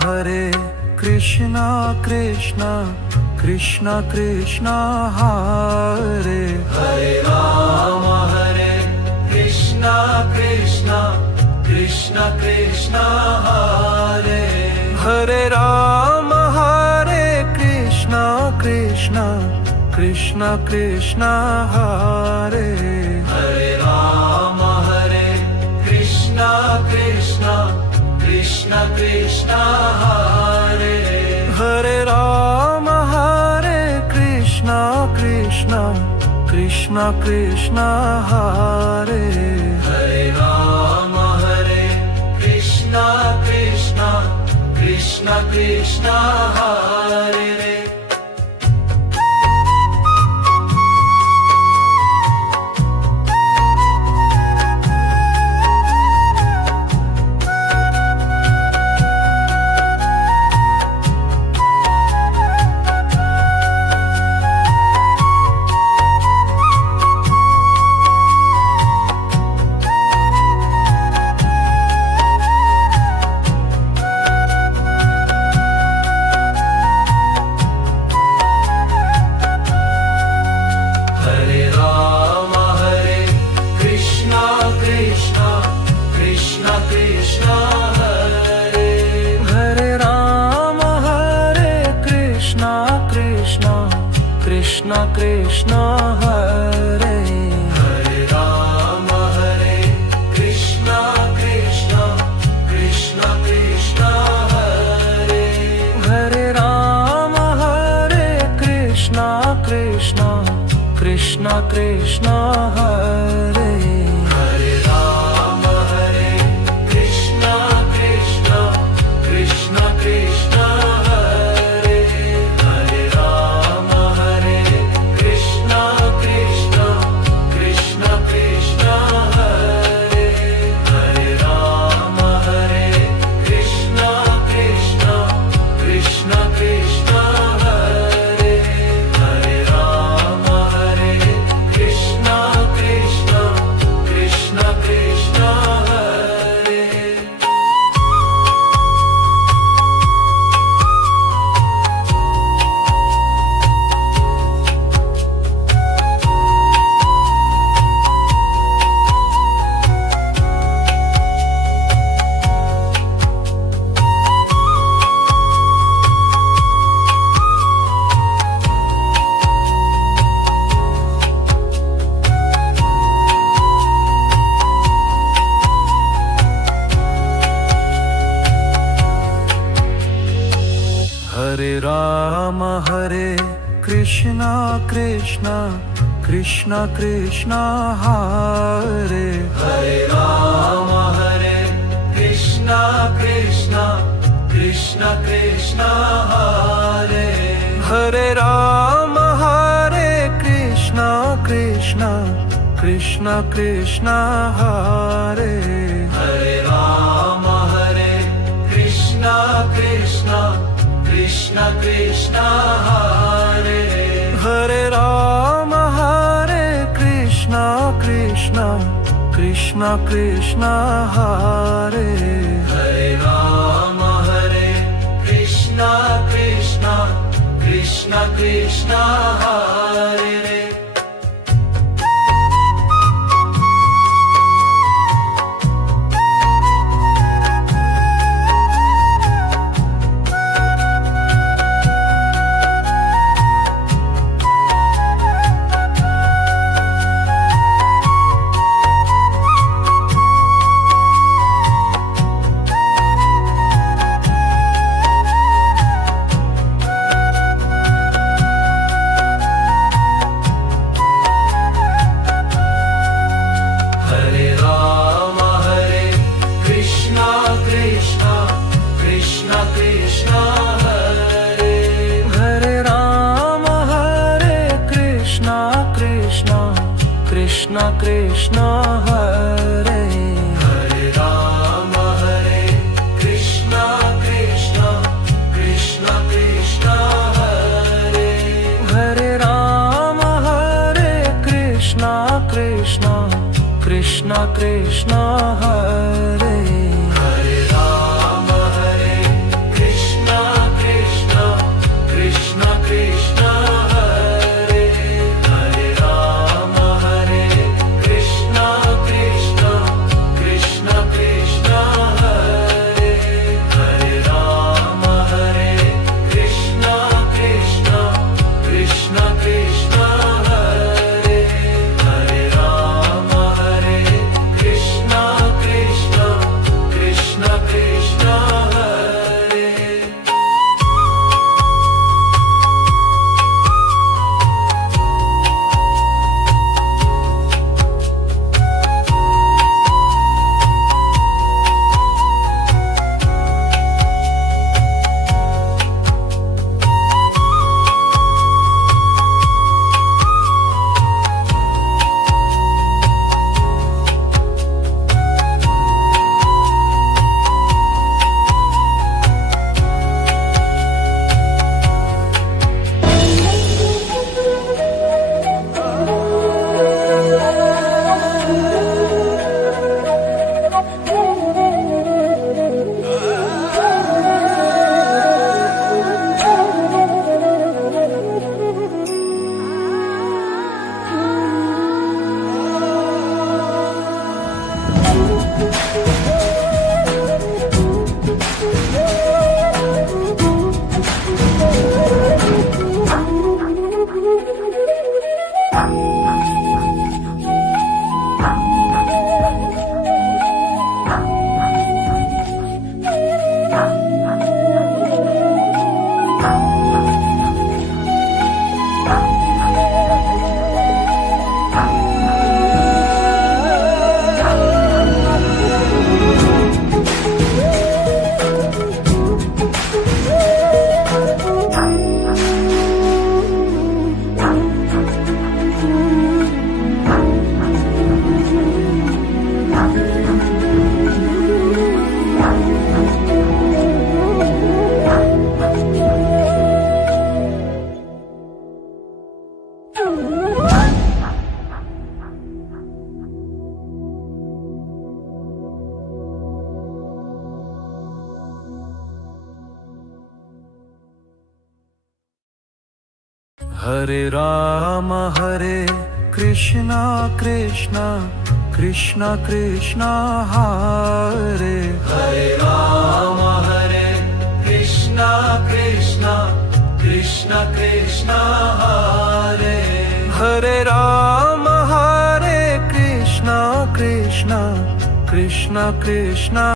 Hare Krishna Krishna Krishna Krishna Hare Hare Ram Hare Krishna Krishna Krishna Krishna Hare Hare Ram Hare Krishna Krishna Krishna Krishna Hare Hare Ram Hare Krishna Krishna Krishna Krishna Hare Hare Ram Hare Krishna Krishna Krishna Krishna Hare Hare Ram Hare Krishna Krishna Krishna Krishna Hare Krishna Krishna Hare Hare Ram Hare Krishna Krishna Krishna Krishna Hare Hare Ram Hare Krishna Krishna Krishna Krishna Hare Hare Ram Hare Krishna Krishna Krishna Krishna Hare Hare Ram Hare Krishna Krishna Krishna Krishna Hare Hare Ram Hare Krishna Krishna Krishna Krishna Hare Hare Ram Hare Krishna Krishna Krishna Krishna Hare Hare Ram Hare Krishna Krishna Krishna Krishna Hare Hare Ram Hare Krishna Krishna Krishna Krishna Hare Hare Ram Hare Krishna Krishna Krishna Krishna Hare Hare Ram Hare Krishna Krishna Krishna Krishna Hare Hare Ram Hare Krishna Krishna Krishna Krishna Hare Hare Ram Hare Krishna Krishna Krishna Krishna Hare Hare Ram Hare Krishna Krishna Krishna Krishna Hare Hare Ram Hare Krishna Krishna Krishna Krishna Hare Hare Ram Hare Krishna Krishna Krishna Krishna Hare Hare Ram Hare Krishna Krishna Krishna Krishna Hare Hare Ram Hare Krishna Krishna Krishna Krishna Hare Hare Rama Hare Krishna Krishna Krishna Krishna Hare Hare Rama Hare Krishna Krishna Krishna Krishna